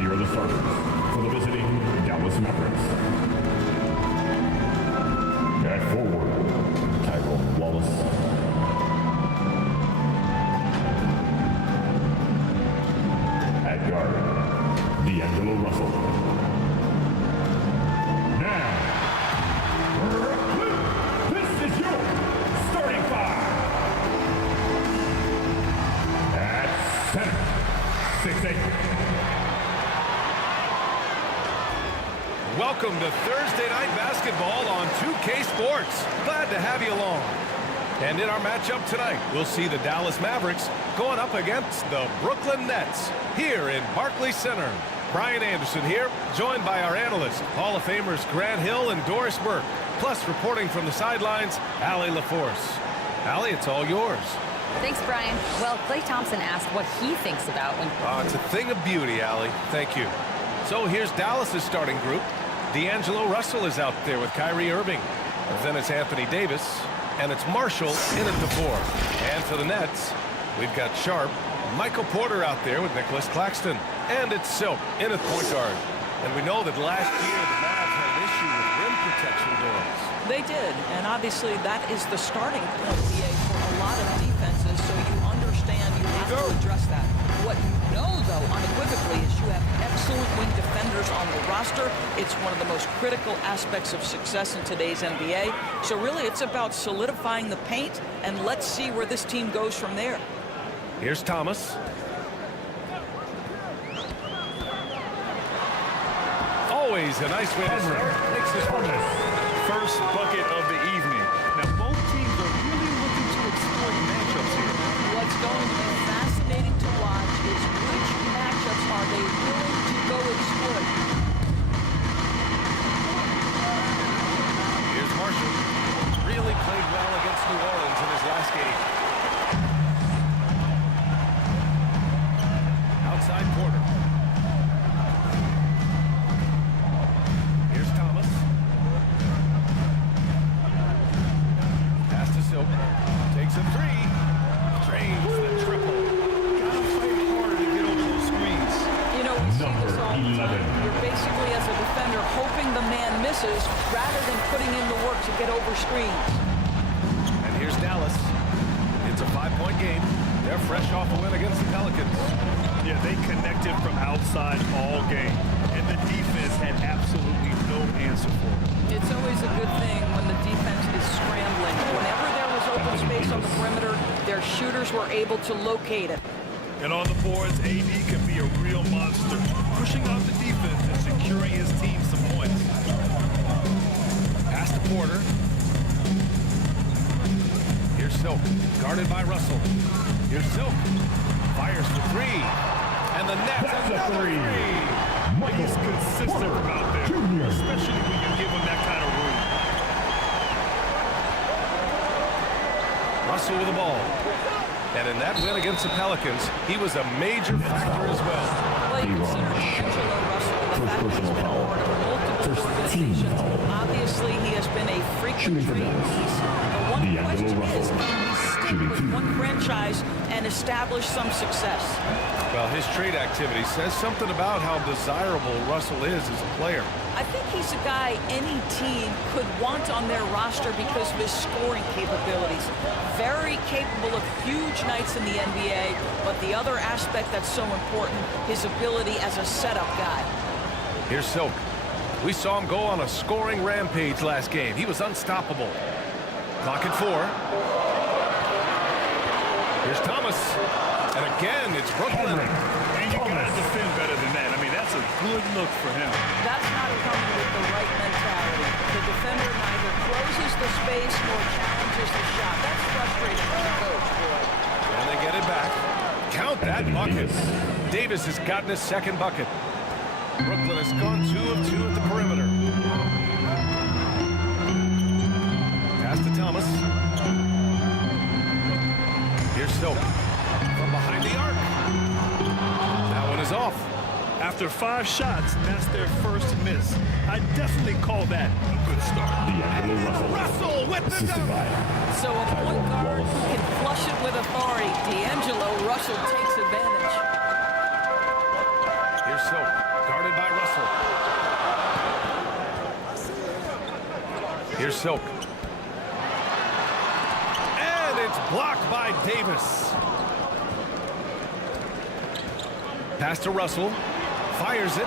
Here are the starters for the visiting Dallas Mavericks. At forward, Tyrone Wallace. At guard, D'Angelo Russell. Now, this is your starting five. At center, 6'8". Welcome to Thursday Night Basketball on 2K Sports. Glad to have you along. And in our matchup tonight, we'll see the Dallas Mavericks going up against the Brooklyn Nets here in Barclays Center. Brian Anderson here, joined by our analysts, Hall of Famers Grant Hill and Doris Burke, plus reporting from the sidelines, Allie LaForce. Allie, it's all yours. Thanks, Brian. Well, Klay Thompson asked what he thinks about when... It's a thing of beauty, Allie. Thank you. So here's Dallas's starting group. D'Angelo Russell is out there with Kyrie Irving. And then it's Anthony Davis, and it's Marshall in at the 4. And for the Nets, we've got Sharp, Michael Porter out there with Nicholas Claxton, and it's Silk in at point guard. And we know that last year the Mavs had an issue with rim protection doors. They did, and obviously that is the starting point, BA, for a lot of defenses, so you understand you have to address that. What you know, though, unequivocally, is you have excellent wing defenders on the roster. It's one of the most critical aspects of success in today's NBA. So really, it's about solidifying the paint, and let's see where this team goes from there. Here's Thomas. Always a nice way to start. Makes his first bucket of the evening. Now, both teams are really looking to exploit matchups here. What's going to be fascinating to watch is which matchups are they willing to go exploit. Here's Marshall. Really played well against New Orleans in his last game. Outside Porter. Here's Thomas. Pass to Silk. Takes a 3. Drains the triple. Gotta fight harder to get over those screens. You know, we see this all the 11. time. You're basically, as a defender, hoping the man misses rather than putting in the work to get over screens. And here's Dallas. It's a 5-point game. They're fresh off a win against the Pelicans. Yeah, they connected from outside all game, and the defense had absolutely no answer for it. It's always a good thing when the defense is scrambling. Whenever there was open space on the perimeter, their shooters were able to locate it. And on the boards, AD can be a real monster, pushing off the defense and securing his team some points. Pass to Porter. Here's Silk, guarded by Russell. Here's Silk. Fires for 3. And the Nets another 3. He's consistent from out there, especially when you give him that kind of room. Russell with the ball. And in that win against the Pelicans, he was a major factor as well. Well, you consider D'Angelo Russell the fact that he's been a part of multiple organizations. Obviously, he has been a frequent trade piece. The one question is, can he stick with one franchise and establish some success? Well, his trade activity says something about how desirable Russell is as a player. I think he's a guy any team could want on their roster because of his scoring capabilities. Very capable of huge nights in the NBA, but the other aspect that's so important, his ability as a setup guy. Here's Silk. We saw him go on a scoring rampage last game. He was unstoppable. Clock at 4. Here's Thomas. And again, it's Brooklyn. And you gotta defend better than that. I mean, that's a good look for him. That's not coming with the right mentality. The defender neither closes the space nor challenges the shot. That's frustrating for the coach, boy. And they get it back. Count that bucket. Davis has gotten his second bucket. Brooklyn has gone 2 of 2 at the perimeter. Pass to Thomas. Here's Silk. From behind the arc. That one is off. After 5 shots, that's their first miss. I definitely call that a good start. Russell with the dunk. So a point guard who can flush it with authority. D'Angelo Russell takes advantage. Here's Silk. Here's Silk. And it's blocked by Davis. Pass to Russell. Fires it.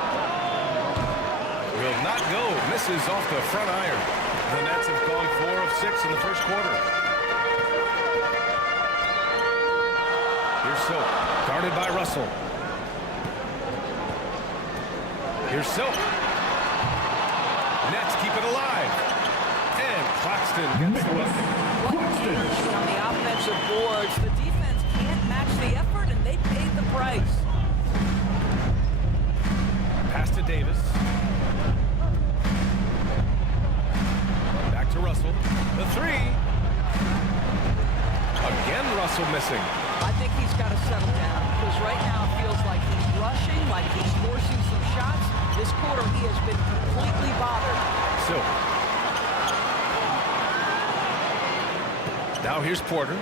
Will not go. Misses off the front iron. The Nets have gone 4 of 6 in the first quarter. Here's Silk. Guarded by Russell. Here's Silk. Nets keep it alive. And Claxton gets the look. On the offensive boards, the defense can't match the effort, and they paid the price. Pass to Davis. Back to Russell. The three. Again, Russell missing. I think he's got to settle down because right now it feels like he's rushing, like he's forcing some shots. This quarter he has been completely bothered. Silk. Now here's Porter.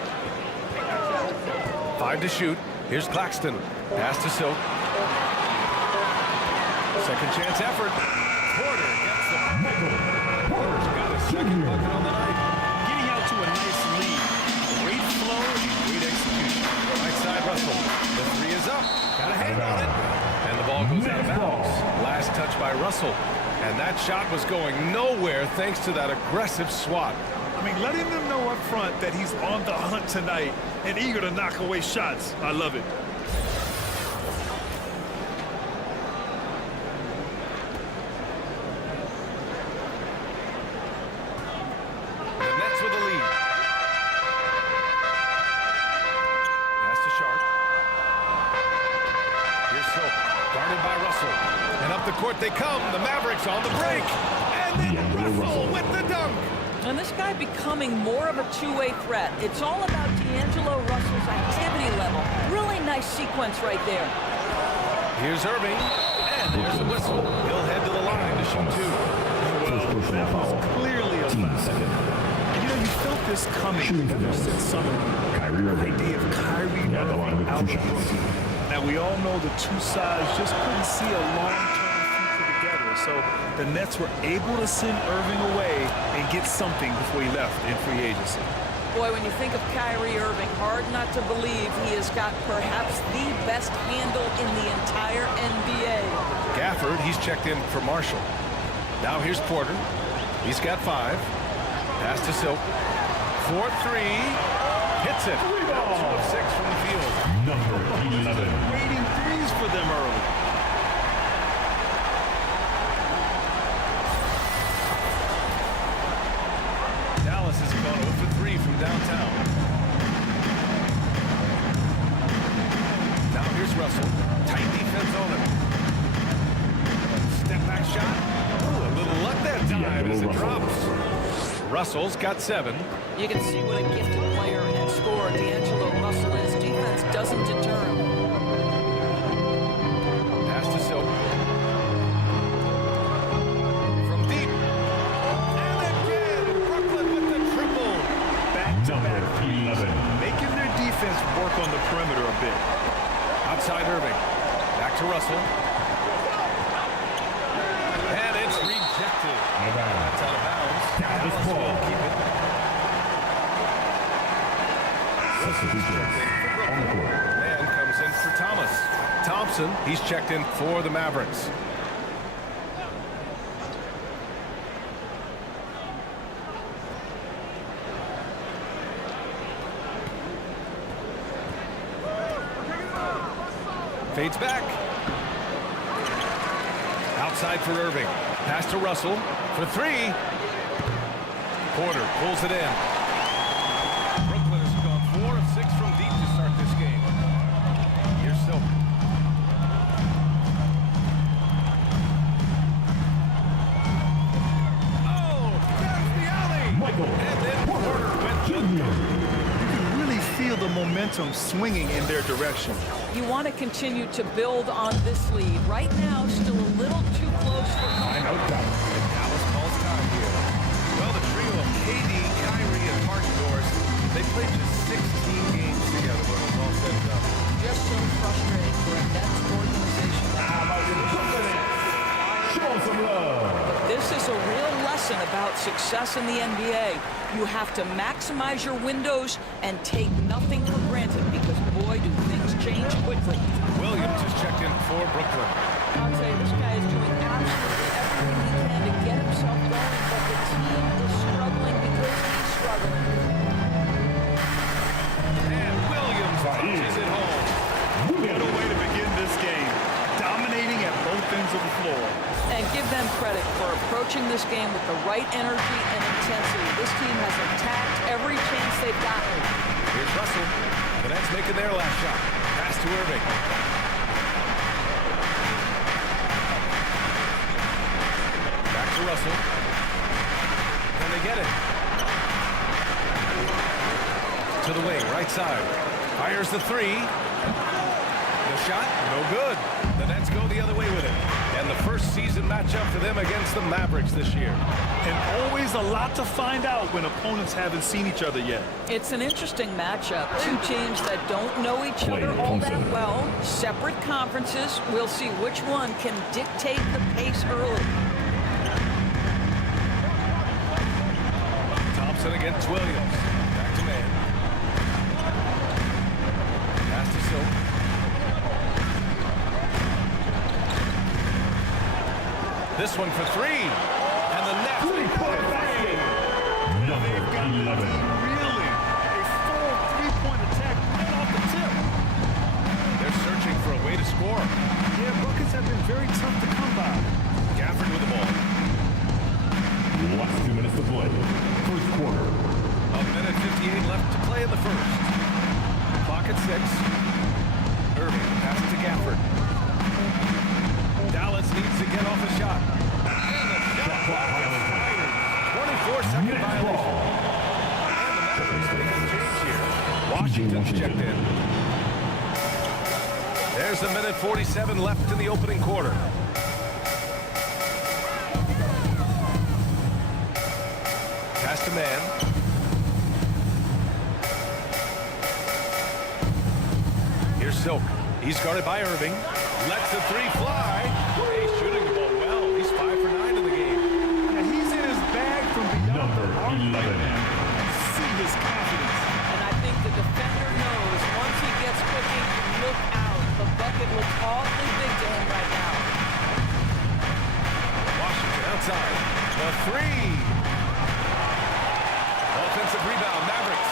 5 to shoot. Here's Claxton. Pass to Silk. Second chance effort. Porter gets the bucket. Porter's got a second bucket on the night. Getting out to a nice lead. Great flow and great execution. Right side Russell. The three is up. Got a hand on it. And the ball goes out of bounds. Last touch by Russell. And that shot was going nowhere thanks to that aggressive swat. I mean, letting them know up front that he's on the hunt tonight and eager to knock away shots. I love it. The Nets with the lead. Pass to Sharp. Here's Silk, guarded by Russell. And up the court they come. The Mavericks on the break. And then Russell with the dunk. And this guy becoming more of a two-way threat. It's all about D'Angelo Russell's activity level. Really nice sequence right there. Here's Irving. And there's the whistle. He'll head to the line to shoot two. Well, that was clearly a foul. And you know, you felt this coming ever since summer. The idea of Kyrie Irving out of Brooklyn. Now, we all know the two sides just couldn't see a long-term future together. So the Nets were able to send Irving away and get something before he left in free agency. Boy, when you think of Kyrie Irving, hard not to believe he has got perhaps the best handle in the entire NBA. Gafford, he's checked in for Marshall. Now here's Porter. He's got 5. Pass to Silk. 4-3. Hits it. 2 of 6 from the field. Number 11. Waiting threes for them early. Dallas has gone 0 for 3 from downtown. Now here's Russell. Tight defense on him. Step back shot. Ooh, a little luck that time as it drops. Russell's got 7. You can see what a gifted player and scorer D'Angelo Russell is. Defense doesn't deter him. Pass to Silk. From deep. And again, Brooklyn with the triple. Back-to-back Number threes, 11. making their defense work on the perimeter a bit. Outside Irving. Back to Russell. And it's rejected. That's out of bounds. Dallas ball. Keep it. On the court. Man comes in for Thomas. Thompson, he's checked in for the Mavericks. Fades back. Outside for Irving. Pass to Russell for 3. Porter pulls it in. Brooklyn has gone 4 of 6 from deep to start this game. Here's Silk. Oh, there's the alley. Michael And then Porter went to Jr. You can really feel the momentum swinging in their direction. You want to continue to build on this lead. Right now, still a little too close for Timeout Dallas. Dallas calls time here. Well, the trio of KD, Kyrie, and Martin Doors, they played just 16 games together when it was all said and done. just so frustrating for a Nets organization. Show some love. This is a real lesson lesson about success in the NBA. You have to maximize your windows and take nothing for granted because, boy, do things change quickly. Williams has checked in for Brooklyn. I'll tell you, this guy is doing absolutely everything he can to get himself going, but the team is struggling because he's struggling. And Williams punches it home. What a way to begin this game. Dominating at both ends of the floor. And give them credit for approaching this game with the right energy and intensity. This team has attacked every chance they've gotten. Here's Russell. The Nets making their last shot. Pass to Irving. Back to Russell. Can they get it? To the wing, right side. Fires the three. The shot, no good. The Nets go the other way with it. And the first season matchup for them against the Mavericks this year. And always a lot to find out when opponents haven't seen each other yet. It's an interesting matchup. Two teams that don't know each other all that well. Separate conferences. We'll see which one can dictate the pace early. Thompson against Williams. Back to man. Pass to Silk. This one for three. And the Nets. Number 11. Really? A full three-point attack right off the tip. They're searching for a way to score. Yeah, buckets have been very tough to come by. Gafford with the ball. Last 2 minutes to play. First quarter. A minute 58 left to play in the first. Clock at 6. Irving passes to Gafford. Dallas needs to get off the shot. And the shot clock is expired. 24-second violation. And the Mavericks make a change here. Washington's checked in. There's a minute 47 left in the opening quarter. Pass to man. Here's Silk. He's guarded by Irving. Lets the three fly. He's shooting the ball well. He's 5 for 9 in the game. Yeah, he's in his bag from beyond Number the arc 11. right now. See his confidence. And I think the defender knows once he gets cooking, look out. The bucket looks awfully big to him right now. Washington outside. The three. Offensive rebound, Mavericks.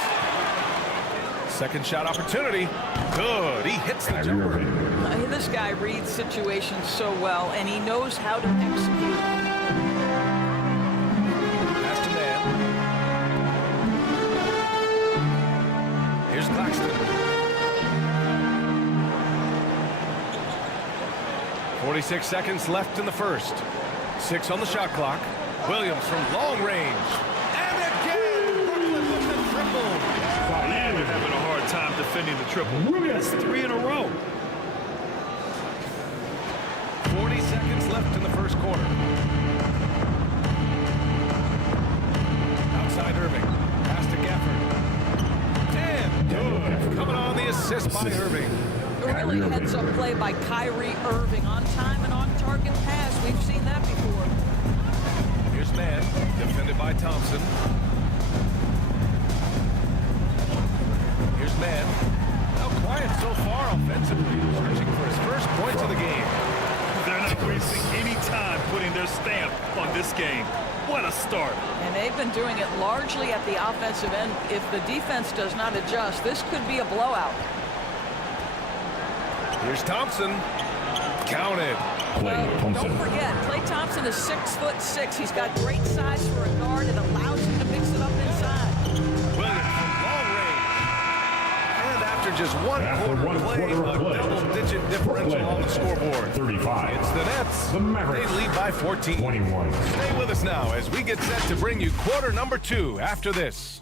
Second shot opportunity. Good. He hits the jumper. This guy reads situations so well, and he knows how to execute. Pass to man. Here's Claxton. 46 seconds left in the first. 6 on the shot clock. Williams from long range. And again, Brooklyn with the triple. Miami having a hard time defending the triple. That's 3 in a row. 40 seconds left in the first quarter. Outside Irving. Pass to Gafford. And good. Coming on the assist by Irving. Really heads-up play by Kyrie Irving. On time and on target pass. We've seen that before. Here's man. Defended by Thompson. Here's man. Now quiet so far offensively. Searching for his first points of the game. They're not wasting any time putting their stamp on this game. What a start. And they've been doing it largely at the offensive end. If the defense does not adjust, this could be a blowout. Here's Thompson. Counted. Don't forget, Klay Thompson is 6'6". He's got great size for a guard. It allows him to mix it up inside. Williams from long range. And after just one quarter play, a double-digit differential on the scoreboard. 35. It's the Nets. The Mavericks. They lead by 14. 21. Stay with us now as we get set to bring you quarter number 2 after this.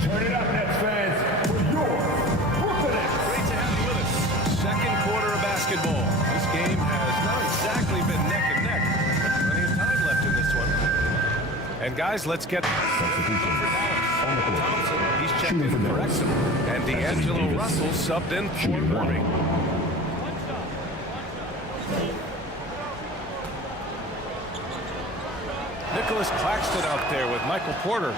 Turn it up, Nets fans, for your Brooklyn Nets. Great to have you with us. Second quarter of basketball. This game has not exactly been neck and neck, but plenty of time left in this one. And guys, let's get Substitution. On the court. Thompson. He's checked in for Exum. And D'Angelo Russell subbed in for Irving. Nicholas Claxton out there with Michael Porter.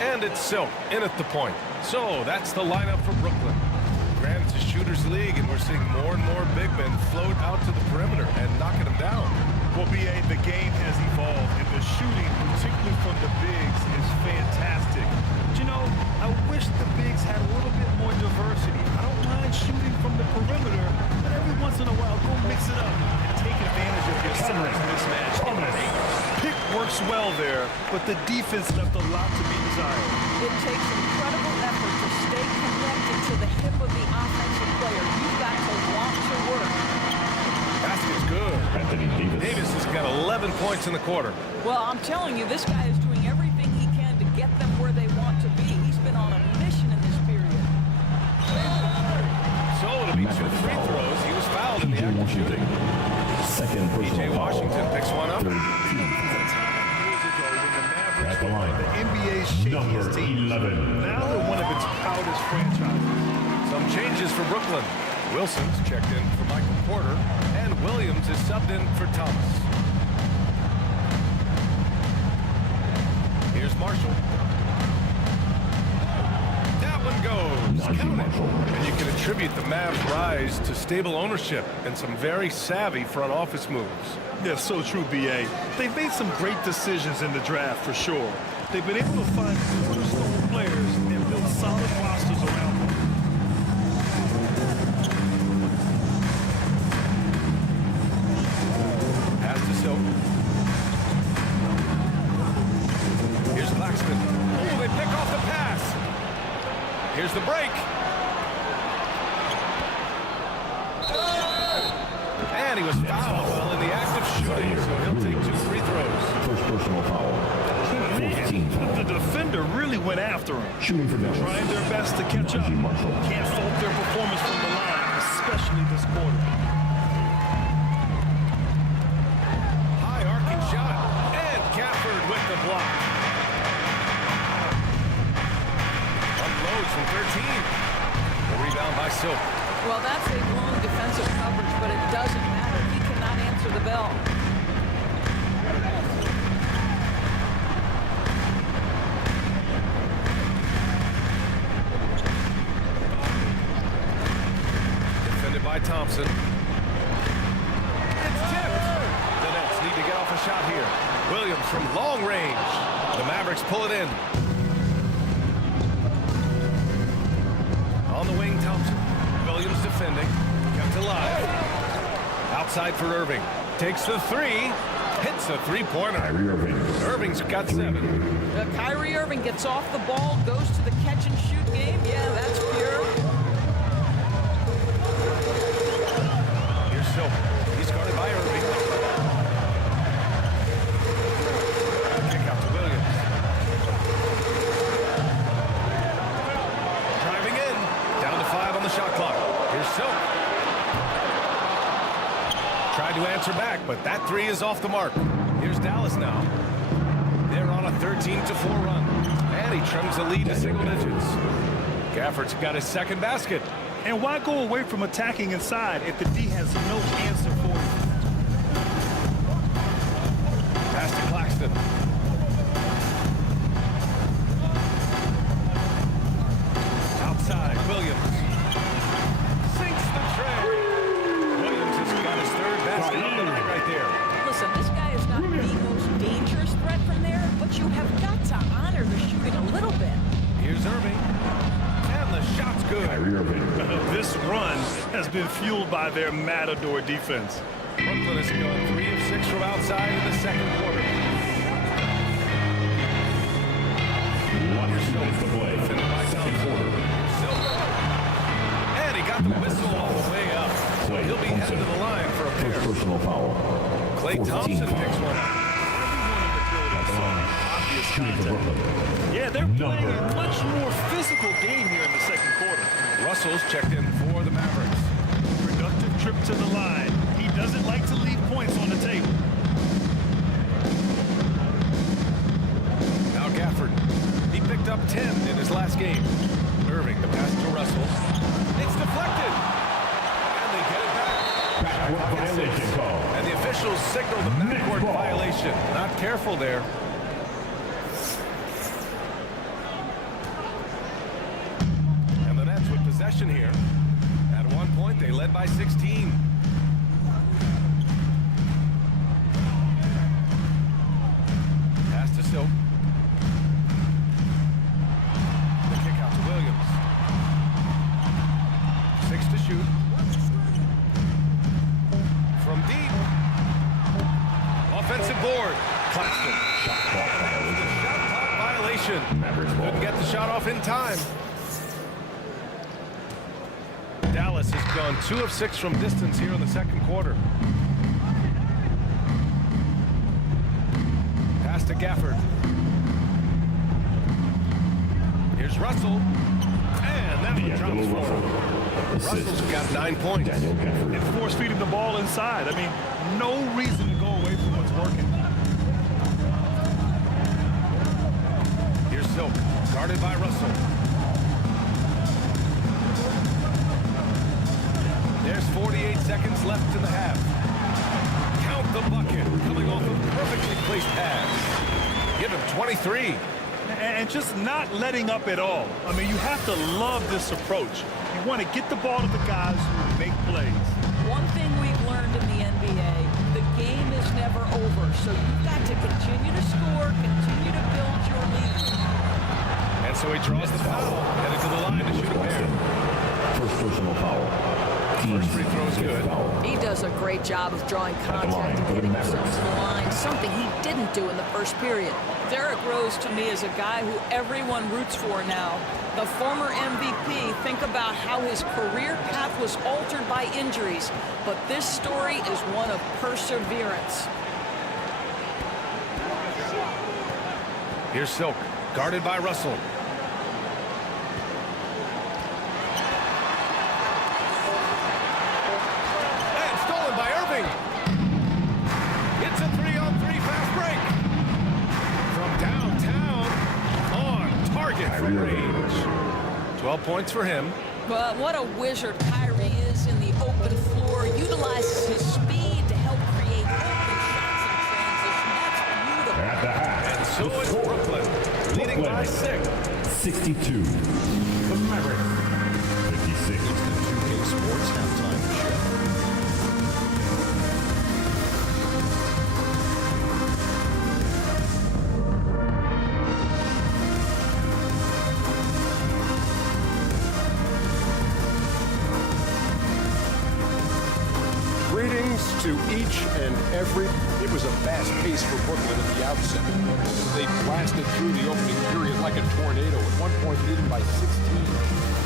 And it's Silk in at the point. So that's the lineup for Brooklyn. Granted, it's a shooter's league, and we're seeing more and more big men float out to the perimeter and knocking them down. Well, B.A., the game has evolved, and the shooting, particularly from the bigs, is fantastic. But, you know, I wish the bigs had a little bit more diversity. I don't mind shooting from the perimeter, but every once in a while, go mix it up and take advantage of your size mismatch. Pick works well there, but the defense left a lot to be desired. It takes incredible effort to stay connected to the hip of the offensive player. You've got to want to work. Basket's good. Davis has got 11 points in the quarter. Well, I'm telling you, this guy is doing everything he can to get them where they want to be. He's been on a mission in this period. So it'll be 2 free throws. He was fouled in the act of shooting. Second P.J. Washington picks one up. At the line, the NBA's shakiest team. Now they're one of its proudest franchises. Some changes for Brooklyn. Wilson's checked in for Michael Porter, and Williams is subbed in for Thomas. Here's Marshall. That one goes. Count it. And you can attribute the Mavs' rise to stable ownership and some very savvy front office moves. Yeah, so true, B.A. They've made some great decisions in the draft, for sure. They've been able to find cornerstone players and build solid rosters around them. Pass to Silk. Here's Claxton. Oh, they pick off the pass. Here's the break. And he was fouled while in the act of shooting, so he'll take 2 free throws. First personal foul. 14 foul. The defender really went after him. Shooting for Dallas. Trying their best to catch up. Can't fault their performance from the line, especially this quarter. High arcing shot. And Gafford with the block. Unloads from 13. The rebound by Silk. Well, that's a blown defensive coverage, but it doesn't matter. He cannot answer the bell. Defended by Thompson. It's tipped. The Nets need to get off a shot here. Williams from long range. The Mavericks pull it in. On the wing, Thompson. Williams defending. Kept alive. Outside for Irving. Takes the 3. Hits a 3-pointer. Irving's got 7. Kyrie Irving gets off the ball, goes to the catch-and-shoot game. Yeah, that's pure. Here's Silk. He's guarded by Irving. Kick out to Williams. Driving in. Down to 5 on the shot clock. Here's Silk. Tried to answer back, but that 3 is off the mark. Here's Dallas now. They're on a 13-4 run. And he trims the lead to single digits. Gafford's got his second basket. And why go away from attacking inside if the D has no answer for you? Pass to Claxton. Outside, Williams. Sinks the tray. Williams has got his 3rd basket of the night right there. Listen, this guy is not the most dangerous threat from there, but you have got to honor the shooting a little bit. Here's Irving. And the shot's good. This run has been fueled by their matador defense. Brooklyn has gone 3 of 6 from outside in the second quarter. Defended by Thompson. And he got the whistle all the way up. So he'll be headed to the line for a pair. Personal foul. Klay Thompson picks one up. Yeah, they're playing a much more physical game here in the second quarter. Russell's checked in for the Mavericks. Productive trip to the line. He doesn't like to leave points on the table. Now Gafford. He picked up 10 in his last game. backcourt violation. Not careful there. And the Nets with possession here. At one point, they led by 16. Pass to Silk. The kick out to Williams. 6 to shoot. From deep. Offensive board. Claxton. Shot clock violation. Couldn't get the shot off in time. Dallas has gone 2 of 6 from distance here in the second quarter. Pass to Gafford. Here's Russell. And that one drops forward. Russell's got 9 points. And force feeding the ball inside. I mean, no reason to go away from what's working. Here's Silk, guarded by Russell. There's 48 seconds left in the half. Count the bucket, coming off a perfectly placed pass. Give him 23. And just not letting up at all. I mean, you have to love this approach. You want to get the ball to the guys who make plays. One thing we've learned in the NBA, the game is never over. So you've got to continue to score, continue to build your lead. And so he draws the foul, headed to the line to shoot a pair. First personal foul. First free throw is good. He does a great job of drawing contact and getting himself to the line, something he didn't do in the first period. Derrick Rose, to me, is a guy who everyone roots for now. The former MVP, think about how his career path was altered by injuries, but this story is one of perseverance. Here's Silk, guarded by Russell. And stolen by Irving. It's a 3-on-3 fast break. From downtown, on target from range. 12 points for him. But what a wizard Kyrie is in the open floor. Utilizes his speed to help create open shots in transition. That's beautiful. At the half. And so it's Brooklyn, leading by 6. 62. The Mavericks. 56. The 2K Sports halftime show. Greetings to each and every. It was a fast pace for Brooklyn at the outset. They blasted through the opening period like a tornado, at one point leading by 16.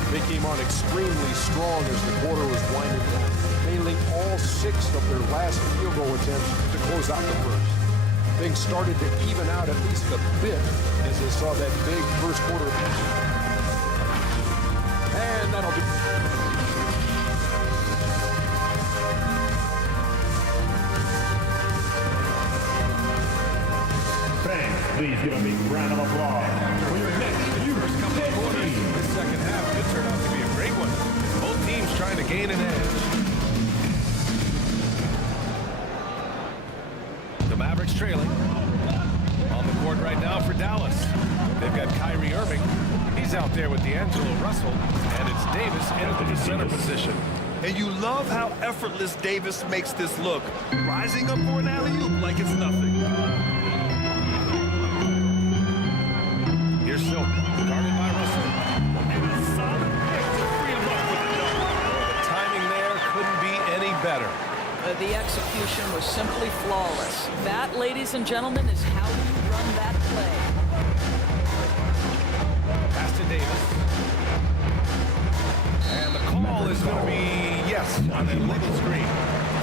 They came on extremely strong as the quarter was winding down, nailing all 6 of their last field goal attempts to close out the first. Things started to even out at least a bit as they saw that big first quarter. And that'll do. Please give a big round of applause for your next First couple of quarters in the second half could turn out to be a great one. Both teams trying to gain an edge. The Mavericks trailing. On the court right now for Dallas. They've got Kyrie Irving. He's out there with D'Angelo Russell. And it's Davis into the center position. And you love how effortless Davis makes this look. Rising up for an alley-oop like it's nothing. Here's Silk, guarded by Russell. And a solid pick to free him up with the double. The timing there couldn't be any better. The execution was simply flawless. That, ladies and gentlemen, is how you run that play. Pass to Davis. And the call is going to be yes on that legal screen.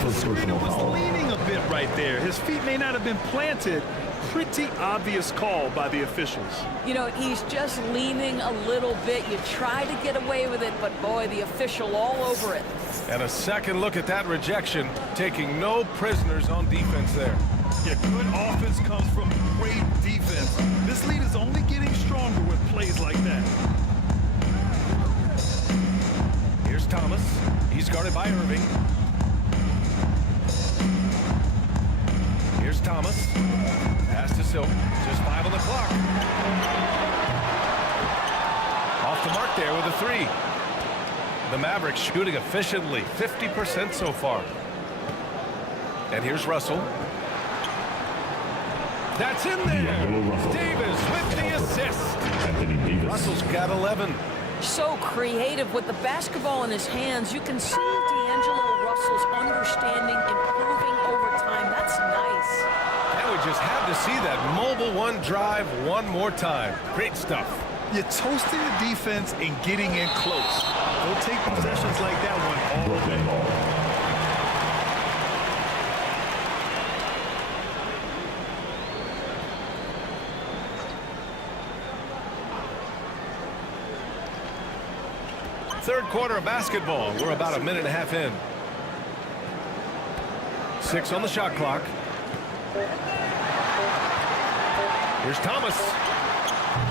The screener was leaning a bit right there. His feet may not have been planted. Pretty obvious call by the officials. You know, he's just leaning a little bit. You try to get away with it, but boy, the official all over it. And a second look at that rejection, taking no prisoners on defense there. Yeah, good offense comes from great defense. This lead is only getting stronger with plays like that. Here's Thomas. He's guarded by Irving. Here's Thomas. Pass to Silk. Just 5 on the clock. Off the mark there with a 3. The Mavericks shooting efficiently, 50% so far. And here's Russell. That's in there. Davis with the assist. Russell's got 11. So creative with the basketball in his hands. You can see D'Angelo Russell's understanding improving over time. That's nice. And we just had to see that mobile one drive one more time. Great stuff. You're toasting the defense and getting in close. They'll take possessions like that one all day. Third quarter of basketball. We're about a minute and a half in. 6 on the shot clock. Here's Thomas.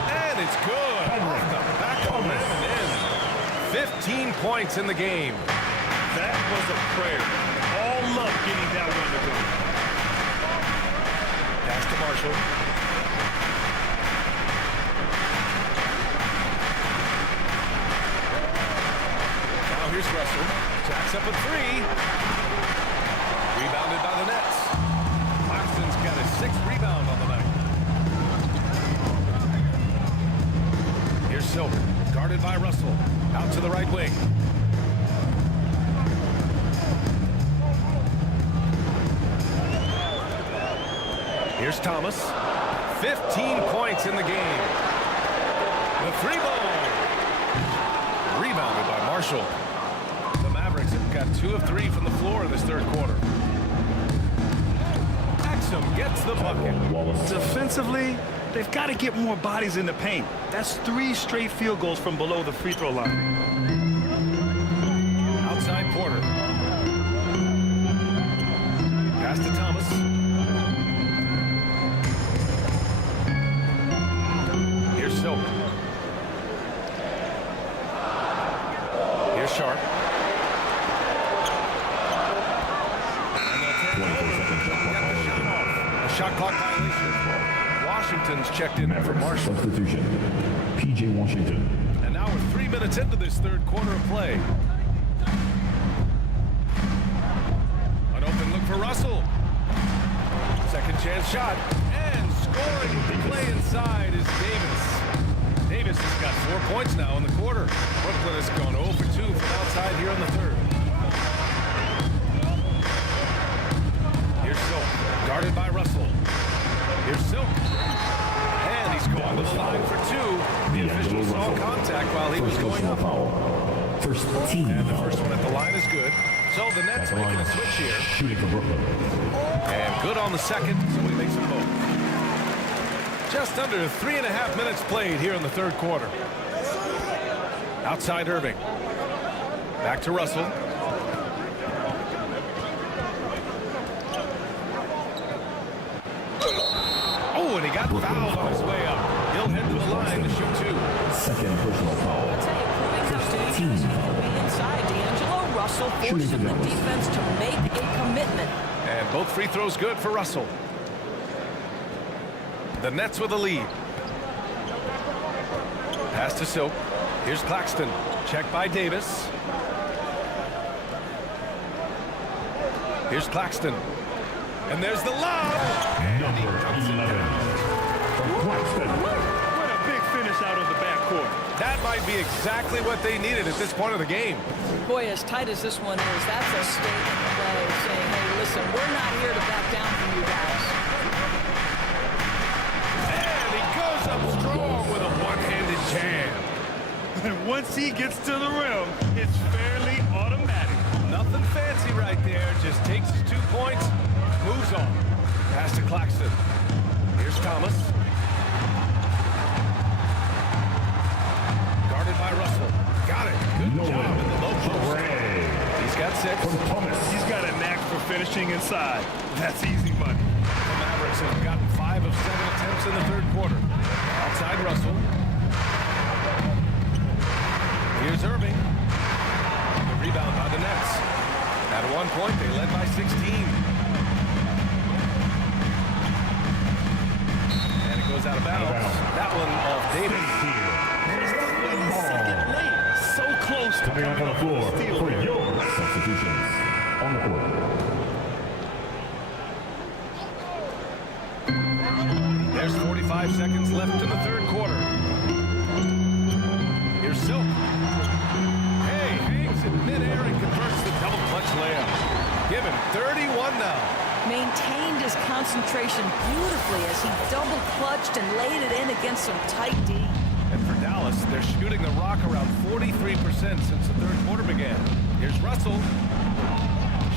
And it's good. Off the back of the rim and in. 15 points in the game. That was a prayer. All luck getting that one to go. Pass to Marshall. Now here's Russell. Jacks up a 3. Rebounded by the Nets. Claxton's got his 6th rebound on the night. Here's Silk, guarded by Russell. Out to the right wing. Here's Thomas. 15 points in the game. The 3 ball. Rebounded by Marshall. The Mavericks have got 2 of 3 from the floor in this third quarter. Exum gets the bucket. Defensively, they've got to get more bodies in the paint. That's 3 straight field goals from below the free throw line. Outside Porter. Pass to Thomas. Here's Silk. Here's Sharp. And they'll turn it over. Get the shot off. A shot clock violation. Washington's checked in for Marshall. Substitution. P.J. Washington. And now we're 3 minutes into this third quarter of play. An open look for Russell. Second chance shot. And scoring the play inside is Davis. Davis has got 4 points now in the quarter. Brooklyn has gone 0 for 2 from outside here in the third. Here's Silk, guarded by Russell. Here's Silk. And he's going to the line for 2. The official saw contact while he was going up. First team And the foul. first one at the line is good. So the Nets making a switch here. Shooting for Brooklyn. And good on the second, so he makes them both. Just under 3.5 minutes played here in the third quarter. Outside Irving. Back to Russell. Oh, and he got fouled on his way up. He'll head to the line to shoot 2. Second personal foul. I'll tell you, proving how dangerous it can be inside. D'Angelo Russell forcing the defense to make a commitment. And both free throws good for Russell. The Nets with a lead. Pass to Silk. Here's Claxton. Checked by Davis. Here's Claxton. And there's the lob. And he comes it down. What a big finish out of the backcourt. That might be exactly what they needed at this point of the game. Boy, as tight as this one is, that's a statement play saying, hey, listen, we're not here to back down from you guys. And he goes up strong with a one-handed jam. And once he gets to the rim, it's fairly automatic. Nothing fancy right there. Just takes his 2 points, moves on. Pass to Claxton. Here's Thomas. Guarded by Russell. Got it. Good job in the low post. He's got 6. He's got a knack for finishing inside. That's easy money. The Mavericks have gotten 5 of 7 attempts in the third quarter. Outside Russell. Here's Irving. The rebound by the Nets. At one point, they led by 16. is out of bounds. That one off Davis. Second late. So close to Coming up on the floor for your substitutions on the court. There's 45 seconds left in the third quarter. Here's Silk. Hey, hangs in midair and converts the double clutch layup. Given 31 now. Maintained his concentration beautifully as he double clutched and laid it in against some tight D. And for Dallas, they're shooting the rock around 43% since the third quarter began. Here's Russell.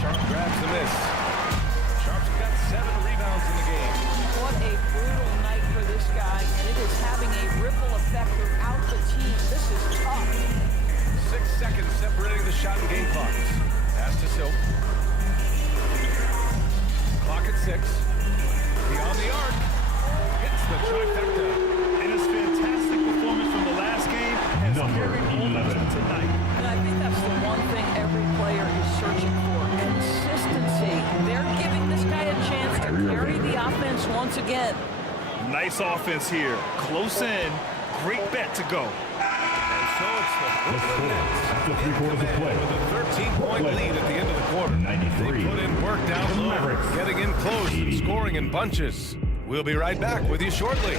Sharp grabs the miss. Sharp's got 7 rebounds in the game. What a brutal night for this guy, and it is having a ripple effect throughout the team. This is tough. 6 seconds separating the shot and game clocks. Pass to Silk. Clock at 6. Beyond the arc. Hits the trifecta. And his fantastic performance from the last game has carried over to tonight. And I think that's the one thing every player is searching for, consistency. They're giving this guy a chance to carry the offense once again. Nice offense here. Close in. Great bet to go. So it's the Brooklyn Nets After 3 quarters of play. with a 13-point lead at the end of the quarter. 93. They put in work down low, Mavericks. getting in close and 80. scoring in bunches. We'll be right back with you shortly.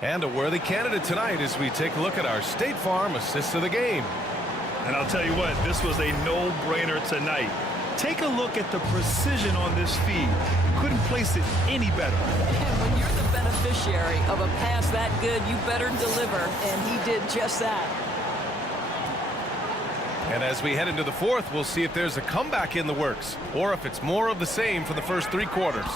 And a worthy candidate tonight as we take a look at our State Farm assist of the game. And I'll tell you what, this was a no-brainer tonight. Take a look at the precision on this feed. Couldn't place it any better. And when you're the beneficiary of a pass that good, you better deliver, and he did just that. And as we head into the fourth, we'll see if there's a comeback in the works or if it's more of the same for the first 3 quarters.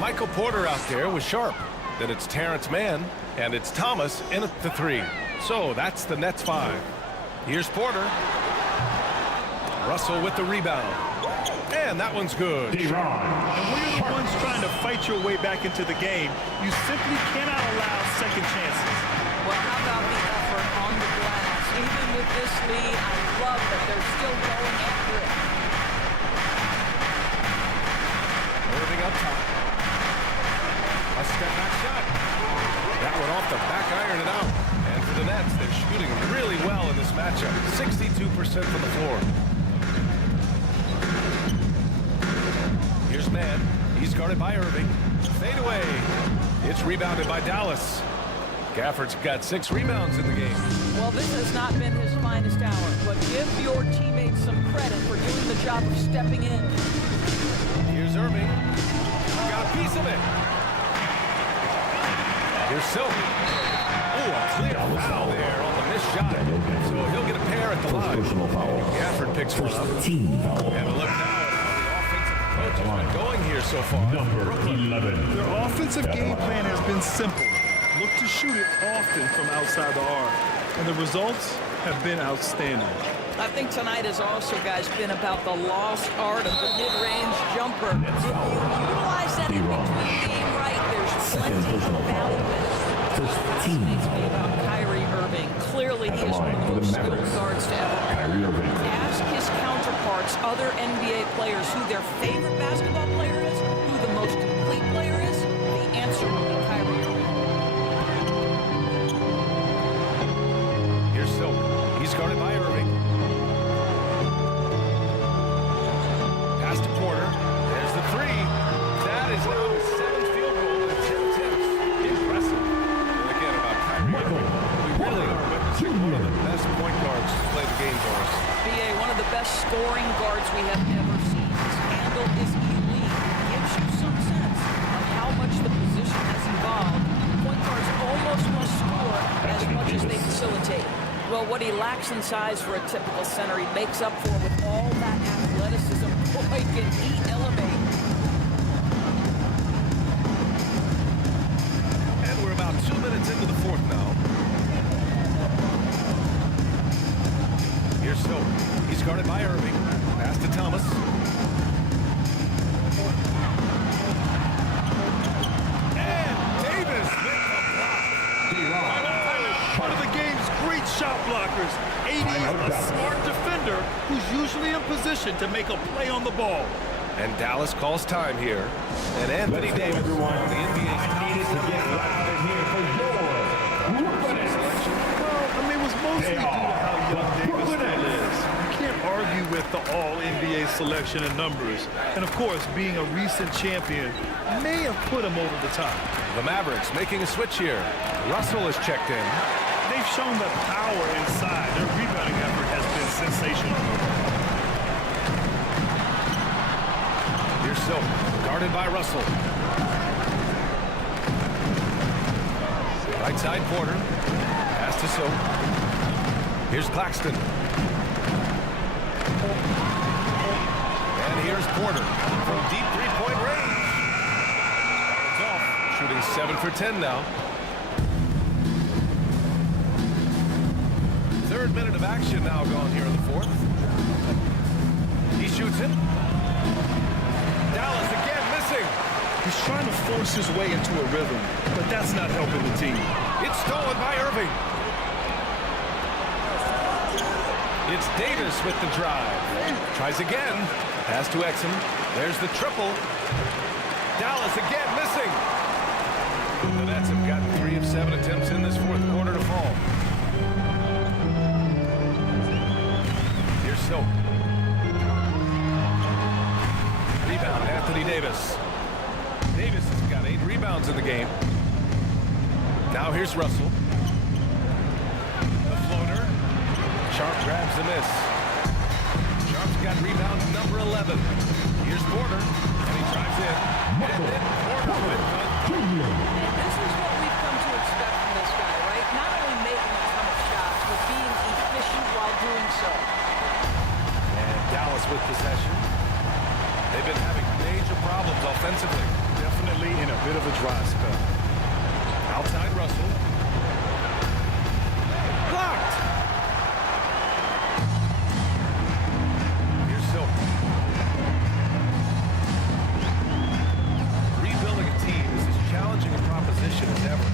Michael Porter out there with Sharp. Then it's Terrence Mann, and it's Thomas in at the 3. So that's the Nets 5. Here's Porter. Russell with the rebound. And that one's good. And when you're the ones trying to fight your way back into the game, you simply cannot allow second chances. Well, how about the effort on the glass? Even with this lead, I love that they're still going after it. Irving up top. A step-back shot. That one off the back iron and out. And for the Nets, they're shooting really well in this matchup. 62% from the floor. Here's Mann. He's guarded by Irving. Fade away. It's rebounded by Dallas. Gafford's got 6 rebounds in the game. Well, this has not been his finest hour, but give your teammates some credit for doing the job of stepping in. Here's Irving. Got a piece of it. Here's Silk. Ooh, a clear foul there on the missed shot. So he'll get a pair at the line. Personal foul. Gafford picks one up. Team foul. And a look now at how the offensive approach has been going here so far. Number 11. Their offensive game plan has been simple. Look to shoot it often from outside the arc. And the results have been outstanding. I think tonight has also, guys, been about the lost art of the mid-range jumper. If you utilize that in between game right, there's plenty of value in it. First team Makes me foul. about Kyrie Irving. Clearly, he is one of the most skilled guards to ever. Kyrie Irving. Ask his counterparts, other NBA players, who their favorite basketball player is, who the most complete player is. The answer will be Kyrie Irving. Here's Silk. He's guarded by Irving. Pass to Porter. There's the 3. That is now his 7th field goal in 10 attempts. Impressive. And again, about Kyrie Irving, we really are witnessing one of the best point guards to play the game for us. BA, one of the best scoring guards we have ever seen. His handle is elite. Gives you some sense of how much the position has evolved. Point guards almost must score as much as they facilitate. Well, what he lacks in size for a typical center, he makes up for with all that athleticism. Boy, can he elevate. And we're about 2 minutes into the fourth now. Here's Silk. He's guarded by Irving. Pass to Thomas. And Davis with the block. Part of the game's great shot blockers. AD is a smart defender who's usually in position to make a play on the ball. And Dallas calls time here. And Anthony Davis, the NBA's needed to get out of here for yours. selection. Well, I mean, it was mostly due to how young Davis still is. You can't argue with the all-NBA selection and numbers. And, of course, being a recent champion may have put him over the top. The Mavericks making a switch here. Russell is checked in. They've shown the power inside. Their rebounding effort has been sensational. Here's Silk, guarded by Russell. Right side Porter. Pass to Silk. Here's Claxton. And here's Porter from deep three-point range. It's off. Shooting 7 for 10 now. Third minute of action now gone here in the fourth. He shoots it. Dallas again missing. He's trying to force his way into a rhythm, but that's not helping the team. It's stolen by Irving. It's Davis with the drive. Tries again. Pass to Exum. There's the triple. Dallas again missing. The Nets have gotten 3 of 7 attempts in this fourth quarter to fall. Here's Silk. Rebound, Anthony Davis. Davis has got 8 rebounds in the game. Now here's Russell. The floater. Sharp grabs the miss. Sharp's got rebound number 11. Here's Porter, and he drives in. And then Porter with the... This is what we've come to expect from this guy, right? Not only making a ton of shots, but being efficient while doing so. And Dallas with possession. They've been having major problems offensively. Definitely in a bit of a dry spell. Outside Russell. Blocked! Here's Silk. Rebuilding a team is as challenging a proposition as ever,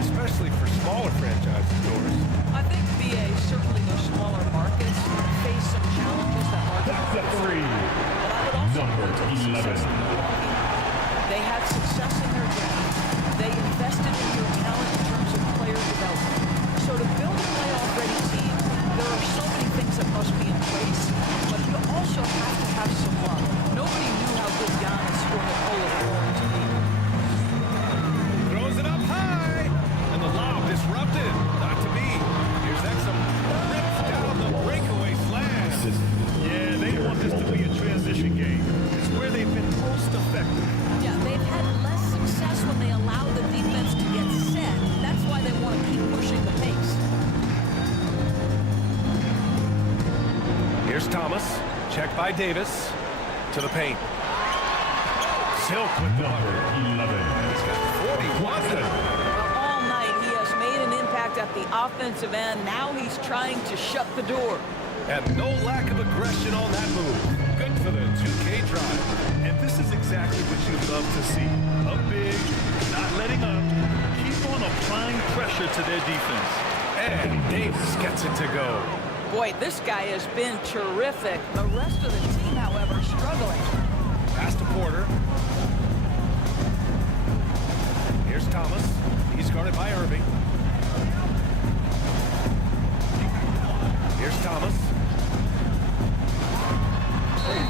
especially for smaller franchises, Doris. I think BA, certainly those smaller markets, face some challenges that market. That's a three. But I would also Number point to the success 11. of Milwaukee. They had success in their draft. They invested in your talent in terms of player development. So to build a playoff-ready team, there are so many things that must be in place, but you also have to have some luck. Nobody knew how good Giannis or Nikola were going to be. Throws it up high, and the lob disrupted. Not to be. Here's Exum. Rips down the breakaway slam. Yeah, they want this to be a transition game. It's where they've been most effective. Yeah, they've had less success when they allow the defense to get set. That's why they want to keep pushing the pace. Here's Thomas. Checked by Davis. To the paint. Silk with the Number 11. 41. All night, he has made an impact at the offensive end. Now he's trying to shut the door. And no lack of aggression on that move. Good for the 2K drive. And this is exactly what you'd love to see. Up big, not letting up, keep on applying pressure to their defense. And Davis gets it to go. Boy, this guy has been terrific. The rest of the team, however, struggling. Pass to Porter. Here's Thomas. He's guarded by Irving. Here's Thomas.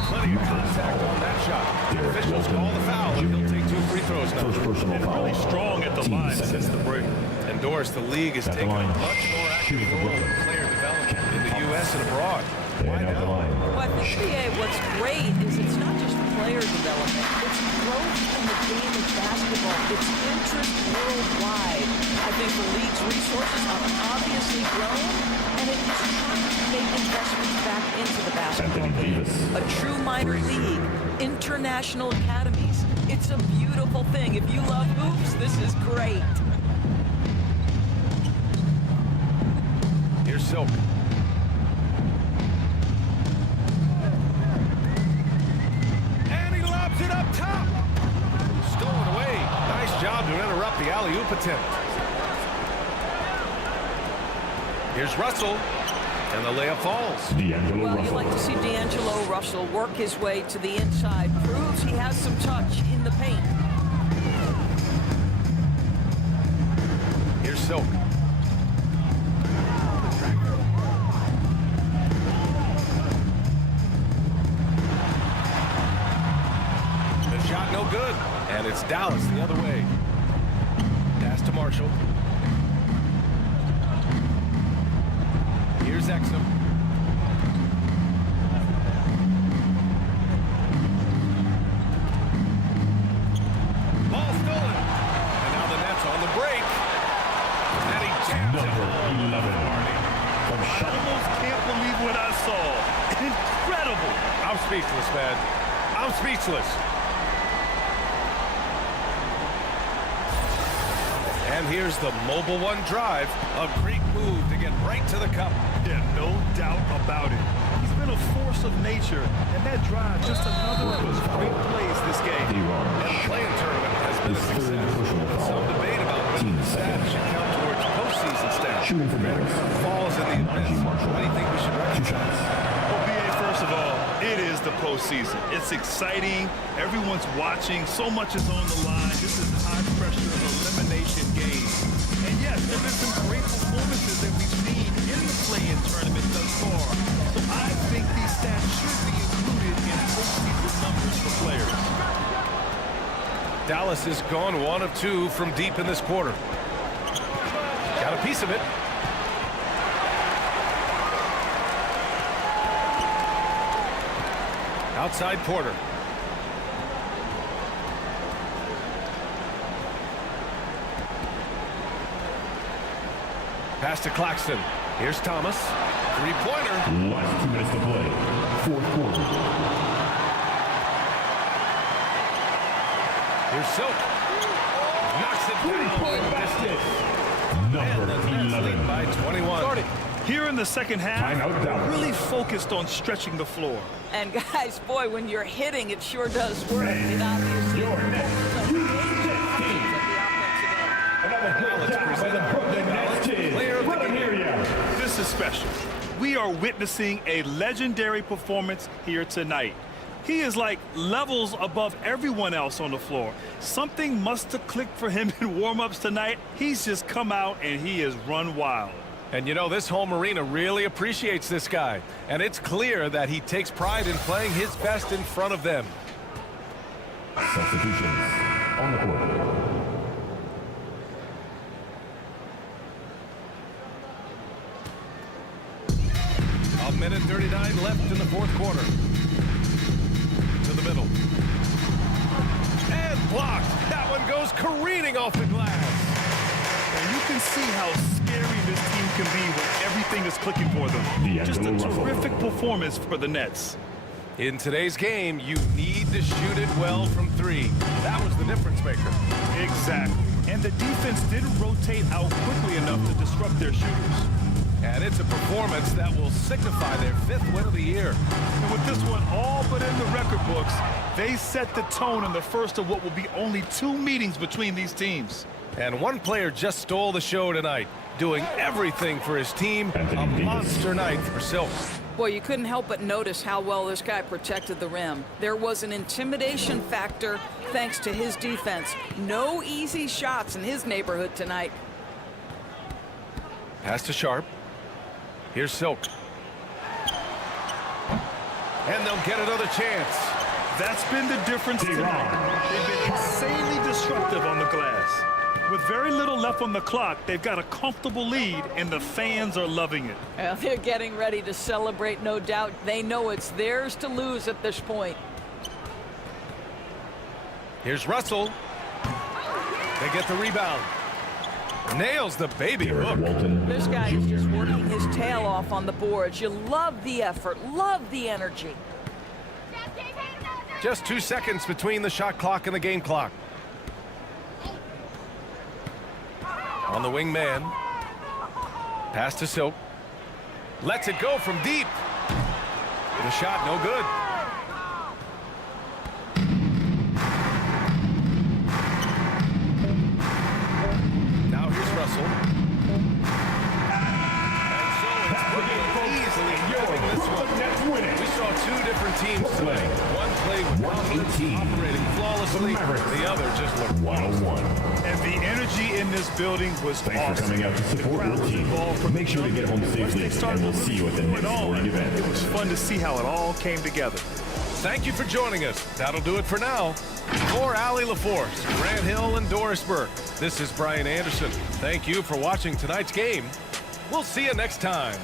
Plenty of contact on that shot. The officials call the foul, and he'll take 2 free throws now. First personal And foul. really strong at the Team line second. since the break. And Doris, the league is At the taking a line. much more active Shooting for role in Brooklyn. player development in the U.S. and abroad. Why And at the now? line. Well, I think, BA, what's great is it's not just player development. It's growth in the game of basketball. It's interest worldwide. I think the league's resources have obviously grown, and it is trying to make investments back into the basketball Anthony game. Davis. A true minor league, international academies. It's a beautiful thing. If you love hoops, this is great. Here's Silk. And he lobs it up top. Stolen away. Nice job to interrupt the alley-oop attempt. Here's Russell, and the layup falls. Well, you like to see D'Angelo Russell work his way to the inside. Proves he has some touch in the paint. Here's Silk. The shot no good, and it's Dallas the other way. Pass to Marshall. Here's Exum. Ball stolen. And now the Nets on the break. And he jams it home. I almost can't believe what I saw. Incredible. I'm speechless, man. I'm speechless. And here's the Mobile One drive. A great move to get right to the cup. Yeah, no doubt about it. He's been a force of nature, and that drive just another of those great plays this game. And the playing tournament has been a success. Some debate about whether the stats should count towards postseason stats. Shooting for Mavericks. Falls in the abyss. What do you think we should recognize? Well, BA, first of all, it is the postseason. It's exciting. Everyone's watching. So much is on the line. This is a high-pressure elimination game. And yes, there have been some great performances that we've seen in the play-in tournament thus far. So I think these stats should be included in postseason numbers for players. Dallas has gone 1 of 2 from deep in this quarter. Got a piece of it. Outside Porter. Pass to Claxton. Here's Thomas. Three-pointer. Last 2 minutes to play. Fourth quarter. Here's Silk. Knocks it down. Number 11. By 21. Here in the second half, Timeout, Dallas. really focused on stretching the floor. And guys, boy, when you're hitting, it sure does work. It obviously Your next. at the offensive end. Another great job by the Brooklyn Nets kids. Player of the What an game. area. This is special. We are witnessing a legendary performance here tonight. He is like levels above everyone else on the floor. Something must have clicked for him in warm-ups tonight. He's just come out and he has run wild. And you know, this home arena really appreciates this guy. And it's clear that he takes pride in playing his best in front of them. Substitutions on the court. A minute 39 left in the fourth quarter. To the middle. And blocked. That one goes careening off the glass. And you can see how scary this team can be when everything is clicking for them. Just a terrific performance for the Nets. In today's game, you need to shoot it well from 3. That was the difference maker. Exactly. And the defense didn't rotate out quickly enough to disrupt their shooters. And it's a performance that will signify their 5th win of the year. And with this one all but in the record books, they set the tone in the first of what will be only 2 meetings between these teams. And one player just stole the show tonight, doing everything for his team. A monster night for Silk. Boy, you couldn't help but notice how well this guy protected the rim. There was an intimidation factor thanks to his defense. No easy shots in his neighborhood tonight. Pass to Sharp. Here's Silk. And they'll get another chance. That's been the difference tonight. They've been insanely disruptive on the glass. With very little left on the clock, they've got a comfortable lead, and the fans are loving it. Well, they're getting ready to celebrate, no doubt. They know it's theirs to lose at this point. Here's Russell. They get the rebound. Nails the baby hook. This guy is just working his tail off on the boards. You love the effort, love the energy. Just 2 seconds between the shot clock and the game clock. On the wing man. Pass to Silk. Lets it go from deep. The shot no good. Now here's Russell. And different teams tonight. One played with confidence, operating flawlessly. The other just looked 101. And the energy in this building was Thanks awesome. for coming out to support your team. Make sure to get home safely, and we'll see you at the next sporting event. It was fun to see how it all came together. Thank you for joining us. That'll do it for now. For Allie LaForce, Grant Hill, and Doris Burke, this is Brian Anderson. Thank you for watching tonight's game. We'll see you next time.